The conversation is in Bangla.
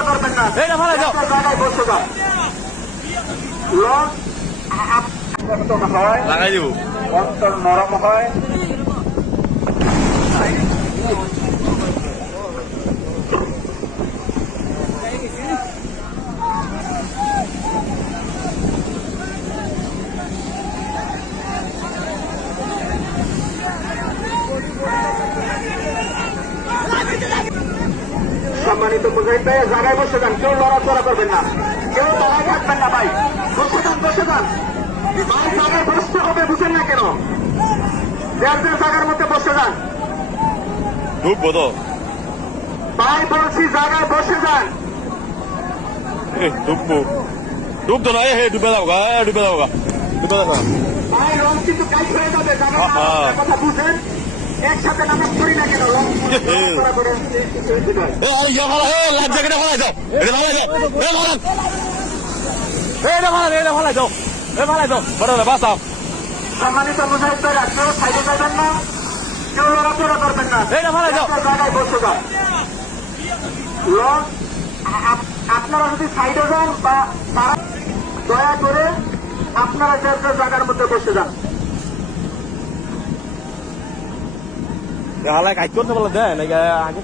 নড়াচড়া করবেন না, জায়গায় বসে যান। লাগাই দিব অন্তর নরম হয়। সম্মানিত মুজাহিদ ভাই, জায়গায় বসে যান, কেউ লড়াচড়া করবেন না, কেউ দাঁড়ায় থাকবেন না ভাই, বসে যান বসে যান ভাই, জায়গায় বসতে হবে, বুঝেন না কেন? যার যার জায়গার মধ্যে বসে যান ঢুকবো তো ভাই, বলছি জায়গায় বসে যান। ঢুকবো ঢুকতো না ডুবে যাও গা ডুবে যাও গা ডুবে যাও ভাই রং কিন্তু কাজ হয়ে যাবে, জায়গায় কথা বুঝেন, একসাথে নামাজ করি না কেন? রং করে লাইফ জ্যাকেটে ফলাই যাও এটা ফলাই যাও এটা ফলাই যাও বড় বাঁচাও। সম্মানিত মুজাহিদ ভাইরা, কেউ সাইডে যাবেন না, কেউ লড়াচড়া করবেন না, জায়গায় বসে যান। আপনারা যদি সাইডে যান বা তারা, দয়া করে আপনারা যার যার জায়গার মধ্যে বসে যান। হালাই কাজ করতে বলে দেয় নাকি আগে